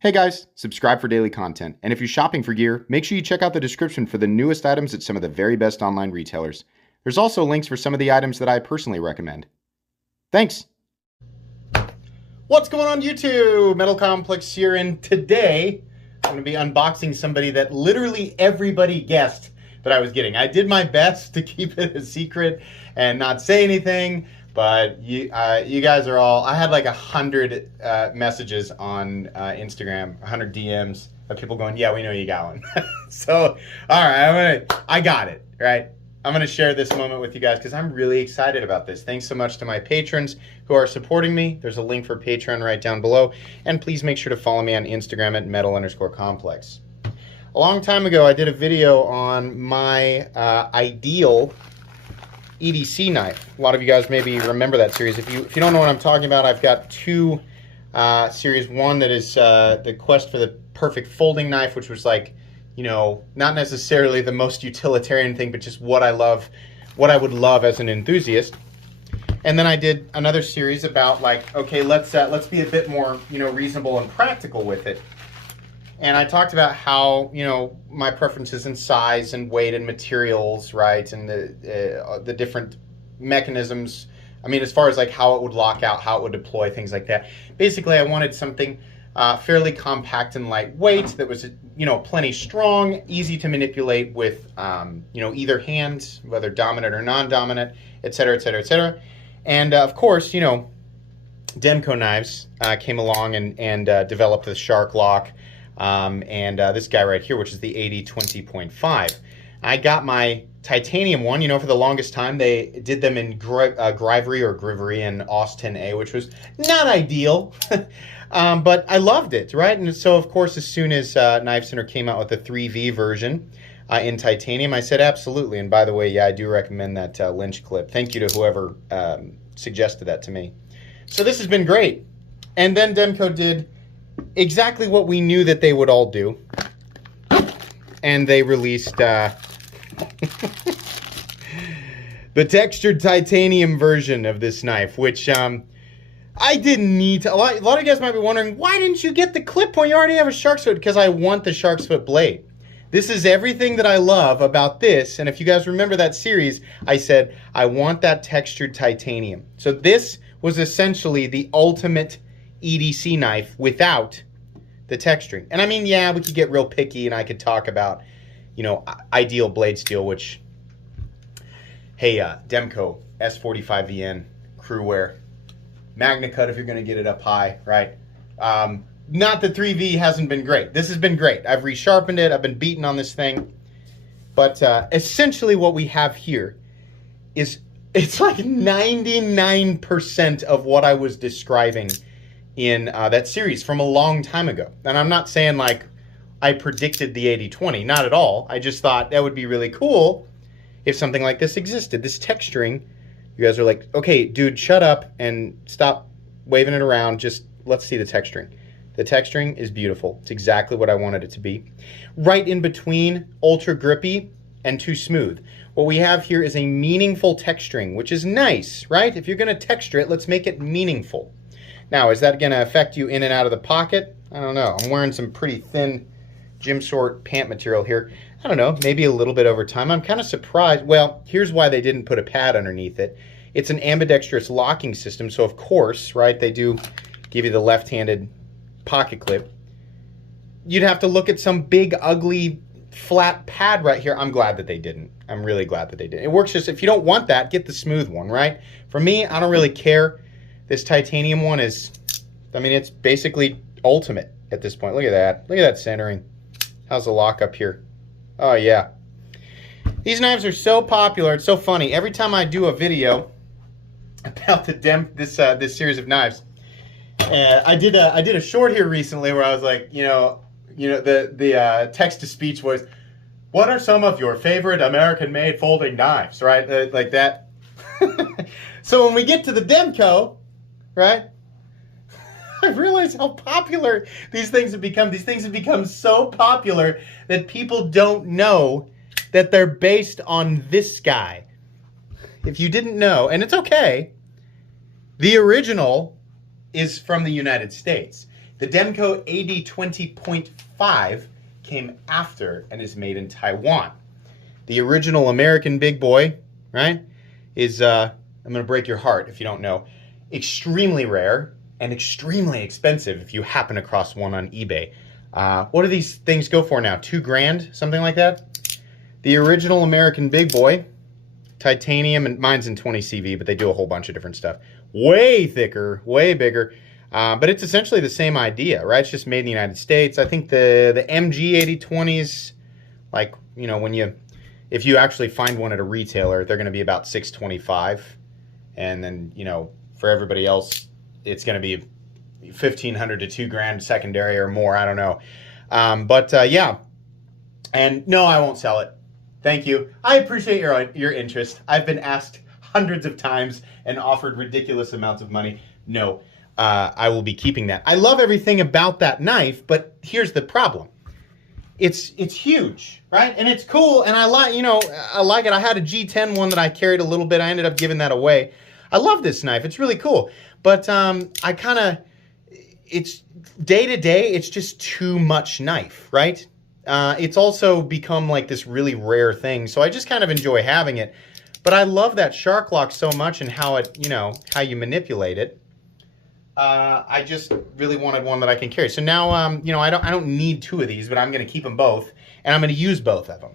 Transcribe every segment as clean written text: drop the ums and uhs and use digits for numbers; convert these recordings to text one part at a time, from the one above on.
Hey guys, subscribe for daily content. And if you're shopping for gear, make sure you check out the description for the newest items at some of the very best online retailers. There's also links for some of the items that I personally recommend. Thanks! What's going on YouTube? Metal Complex here, and today I'm going to be unboxing somebody that literally everybody guessed that I was getting. I did my best to keep it a secret and not say anything, but you guys are all, I had like 100 messages on Instagram, 100 DMs of people going, yeah, we know you got one. So, all right, I got it, right? I'm going to share this moment with you guys because I'm really excited about this. Thanks so much to my patrons who are supporting me. There's a link for Patreon right down below. And please make sure to follow me on Instagram at metal_complex. A long time ago, I did a video on my ideal EDC knife. A lot of you guys maybe remember that series. If you don't know what I'm talking about, I've got two series. One that is the quest for the perfect folding knife, which was like, you know, not necessarily the most utilitarian thing, but just what I love, what I would love as an enthusiast. And then I did another series about like, okay, let's be a bit more, you know, reasonable and practical with it. And I talked about how, you know, my preferences in size and weight and materials, right, and the different mechanisms. I mean, as far as like how it would lock out, how it would deploy, things like that. Basically, I wanted something fairly compact and lightweight that was, you know, plenty strong, easy to manipulate with, you know, either hand, whether dominant or non-dominant, et cetera, et cetera, et cetera. And of course, you know, Demko knives came along and developed the Shark Lock. This guy right here, which is the AD-20.5. I got my titanium one. You know, for the longest time, they did them in Grivery or Grivery and AUS 10A, which was not ideal, but I loved it, right? And so, of course, as soon as Knife Center came out with the 3V version in titanium, I said absolutely. And by the way, yeah, I do recommend that Lynch clip. Thank you to whoever suggested that to me. So this has been great. And then Demko did exactly what we knew that they would all do, and they released the textured titanium version of this knife, which I didn't need to. A lot of you guys might be wondering, why didn't you get the clip when you already have a shark's foot? Because I want the shark's foot blade. This is everything that I love about this, and if you guys remember that series, I said I want that textured titanium. So this was essentially the ultimate EDC knife without the texturing. And I mean, yeah, we could get real picky and I could talk about, you know, ideal blade steel, which, hey, Demko S45VN crew wear, Magna Cut if you're going to get it up high, right? Not that 3V hasn't been great. This has been great. I've resharpened it. I've been beating on this thing. But essentially what we have here is, it's like 99% of what I was describing in that series from a long time ago. And I'm not saying like I predicted the 80-20, not at all. I just thought that would be really cool if something like this existed. This texturing, you guys are like, okay, dude, shut up and stop waving it around. Just let's see the texturing. The texturing is beautiful. It's exactly what I wanted it to be. Right in between ultra grippy and too smooth. What we have here is a meaningful texturing, which is nice, right? If you're gonna texture it, let's make it meaningful. Now, is that going to affect you in and out of the pocket? I don't know. I'm wearing some pretty thin gym short pant material here. I don't know, maybe a little bit over time. I'm kind of surprised. Well, here's why they didn't put a pad underneath it. It's an ambidextrous locking system, so of course, right, they do give you the left-handed pocket clip. You'd have to look at some big, ugly, flat pad right here. I'm glad that they didn't. I'm really glad that they didn't. It works just, if you don't want that, get the smooth one, right? For me, I don't really care. This titanium one is, I mean, it's basically ultimate at this point. Look at that. Look at that centering. How's the lock up here? Oh, yeah. These knives are so popular. It's so funny. Every time I do a video about this series of knives, I did a short here recently where I was like, the text to speech was, what are some of your favorite American-made folding knives, right? Like that. So when we get to the Demko, right? I realize how popular these things have become. These things have become so popular that people don't know that they're based on this guy. If you didn't know, and it's okay, the original is from the United States. The Demko AD-20.5 came after and is made in Taiwan. The original American big boy, right, is, I'm going to break your heart if you don't know, extremely rare and extremely expensive if you happen across one on eBay. What do these things go for now? $2,000, something like that? The original American big boy, titanium, and mine's in 20 CV, but they do a whole bunch of different stuff. Way thicker, way bigger. But it's essentially the same idea, right? It's just made in the United States. I think the MG 8020s, like, you know, if you actually find one at a retailer, they're going to be about $625. And then, you know, for everybody else, it's going to be $1,500 to $2,000 secondary or more. I don't know. Yeah. And no, I won't sell it. Thank you. I appreciate your interest. I've been asked hundreds of times and offered ridiculous amounts of money. No, I will be keeping that. I love everything about that knife, but here's the problem. It's huge, right? And it's cool, and I like it. I had a G10 one that I carried a little bit. I ended up giving that away. I love this knife. It's really cool. But it's day to day, it's just too much knife, right? It's also become like this really rare thing, so I just kind of enjoy having it. But I love that shark lock so much and how it, how you manipulate it. I just really wanted one that I can carry. So now, I don't need two of these, but I'm going to keep them both, and I'm going to use both of them.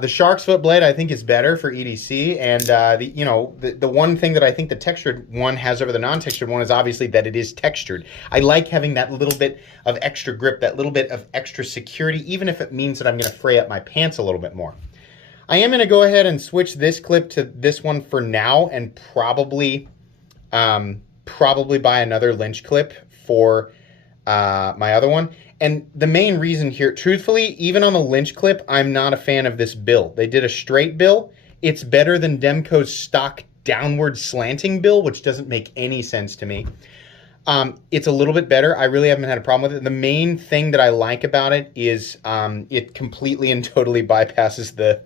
The shark's foot blade I think is better for EDC, and the one thing that I think the textured one has over the non-textured one is obviously that it is textured. I like having that little bit of extra grip, that little bit of extra security, even if it means that I'm going to fray up my pants a little bit more. I am going to go ahead and switch this clip to this one for now, and probably buy another Lynch clip for my other one. And the main reason here, truthfully, even on the Lynch clip, I'm not a fan of this bill. They did a straight bill. It's better than Demko's stock downward slanting bill, which doesn't make any sense to me. It's a little bit better. I really haven't had a problem with it. The main thing that I like about it is it completely and totally bypasses the,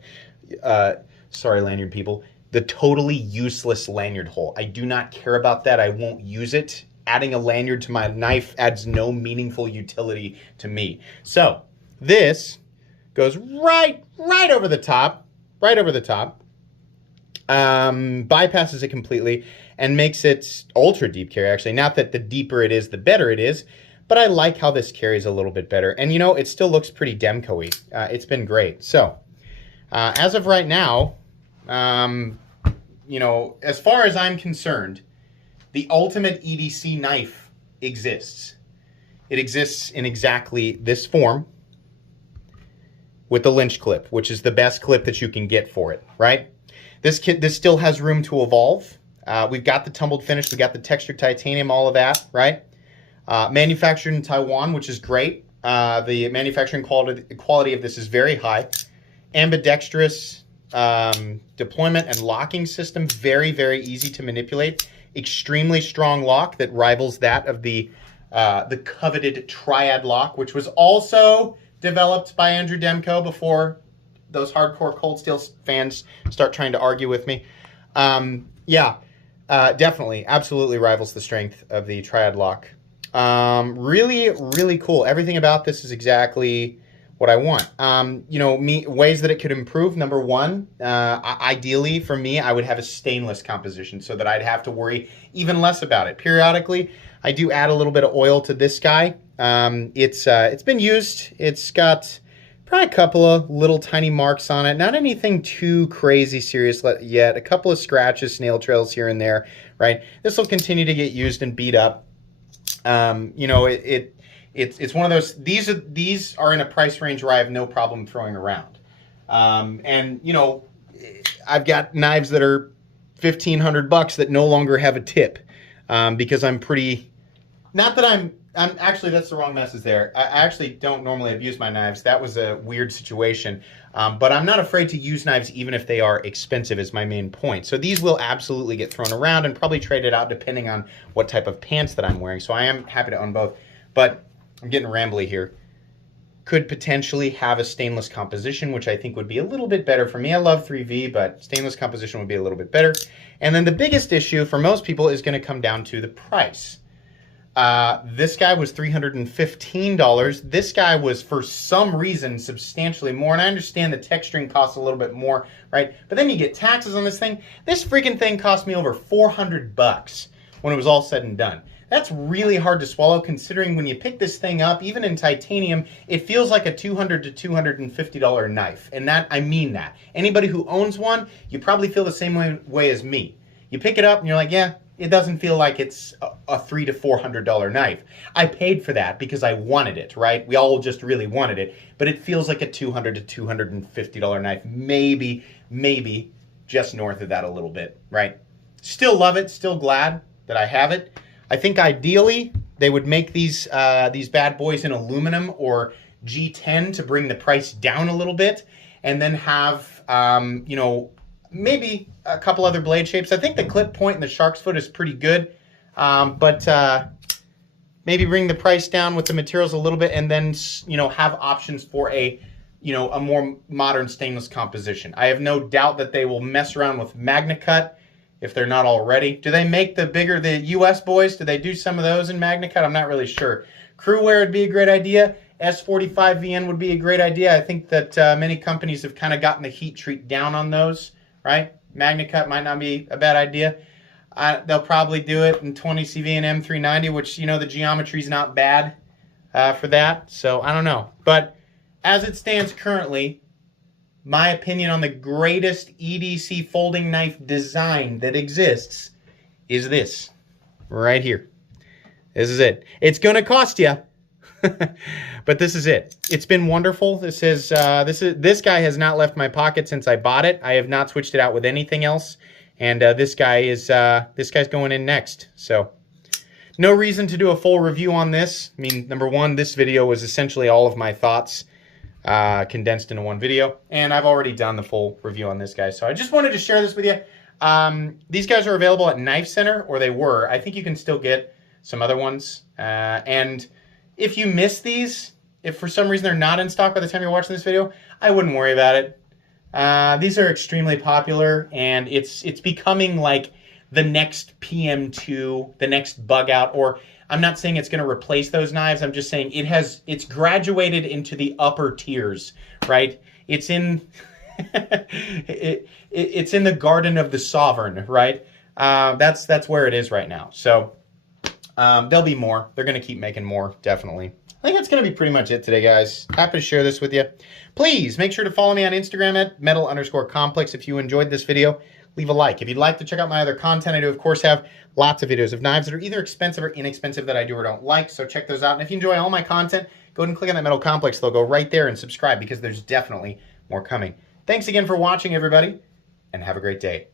sorry lanyard people, the totally useless lanyard hole. I do not care about that. I won't use it. Adding a lanyard to my knife adds no meaningful utility to me. So this goes right over the top, bypasses it completely and makes it ultra deep carry. Actually, not that the deeper it is, the better it is, but I like how this carries a little bit better. And it still looks pretty Demko-y. It's been great. So as of right now, as far as I'm concerned, the ultimate EDC knife exists. It exists in exactly this form with the Lynch clip, which is the best clip that you can get for it, right? This still has room to evolve. We've got the tumbled finish, we got the textured titanium, all of that, right? Manufactured in Taiwan, which is great. The manufacturing quality of this is very high. Ambidextrous deployment and locking system, very, very easy to manipulate. Extremely strong lock that rivals that of the coveted Triad lock, which was also developed by Andrew Demko before those hardcore Cold Steel fans start trying to argue with me. Definitely, absolutely rivals the strength of the Triad lock. Really, really cool. Everything about this is exactly what I want. Ways that it could improve. Number one, ideally for me, I would have a stainless composition so that I'd have to worry even less about it. Periodically, I do add a little bit of oil to this guy. It's been used. It's got probably a couple of little tiny marks on it. Not anything too crazy serious yet. A couple of scratches, snail trails here and there, right? This will continue to get used and beat up. It's one of those, these are in a price range where I have no problem throwing around. I've got knives that are $1,500 that no longer have a tip, because I'm pretty, not that I'm actually, that's the wrong message there. I actually don't normally abuse my knives. That was a weird situation. But I'm not afraid to use knives even if they are expensive is my main point. So these will absolutely get thrown around and probably traded out depending on what type of pants that I'm wearing. So I am happy to own both. But I'm getting rambly here. Could potentially have a stainless composition, which I think would be a little bit better for me. I love 3V, but stainless composition would be a little bit better. And then the biggest issue for most people is going to come down to the price. This guy was $315. This guy was, for some reason, substantially more. And I understand the texturing costs a little bit more, right? But then you get taxes on this thing. This freaking thing cost me over 400 bucks when it was all said and done. That's really hard to swallow, considering when you pick this thing up, even in titanium, it feels like a $200 to $250 knife. And that, I mean that. Anybody who owns one, you probably feel the same way as me. You pick it up and you're like, yeah, it doesn't feel like it's a $300 to $400 knife. I paid for that because I wanted it, right? We all just really wanted it. But it feels like a $200 to $250 knife. Maybe just north of that a little bit, right? Still love it. Still glad that I have it. I think ideally they would make these bad boys in aluminum or G10 to bring the price down a little bit, and then have you know, maybe a couple other blade shapes. I think the clip point and the shark's foot is pretty good, but maybe bring the price down with the materials a little bit, and then, you know, have options for a, you know, a more modern stainless composition. I have no doubt that they will mess around with MagnaCut if they're not already. Do they make the US boys? Do they do some of those in MagnaCut? I'm not really sure. Crewwear would be a great idea. S45VN would be a great idea. I think that many companies have kind of gotten the heat treat down on those, right? MagnaCut might not be a bad idea. They'll probably do it in 20CV and M390, which, you know, the geometry's not bad for that. So I don't know. But as it stands currently, my opinion on the greatest EDC folding knife design that exists is this right here. This is it. It's going to cost you, but this is it. It's been wonderful. This guy has not left my pocket since I bought it. I have not switched it out with anything else, and this guy's going in next. So no reason to do a full review on this. I mean, number one, this video was essentially all of my thoughts condensed into one video, and I've already done the full review on this guy, so I just wanted to share this with you. These guys are available at Knife Center, or they were. I think you can still get some other ones, and if you miss these, if for some reason they're not in stock by the time you're watching this video, I wouldn't worry about it. These are extremely popular, and it's becoming like the next PM2, the next bug out, or I'm not saying it's going to replace those knives. I'm just saying it's graduated into the upper tiers, right? It's in it's in the garden of the sovereign, right? That's where it is right now. So there'll be more. They're going to keep making more, definitely. I think that's going to be pretty much it today, guys. Happy to share this with you. Please make sure to follow me on Instagram at metal_complex. If you enjoyed this video, leave a like. If you'd like to check out my other content, I do, of course, have lots of videos of knives that are either expensive or inexpensive that I do or don't like, so check those out. And if you enjoy all my content, go ahead and click on that Metal Complex logo right there and subscribe, because there's definitely more coming. Thanks again for watching, everybody, and have a great day.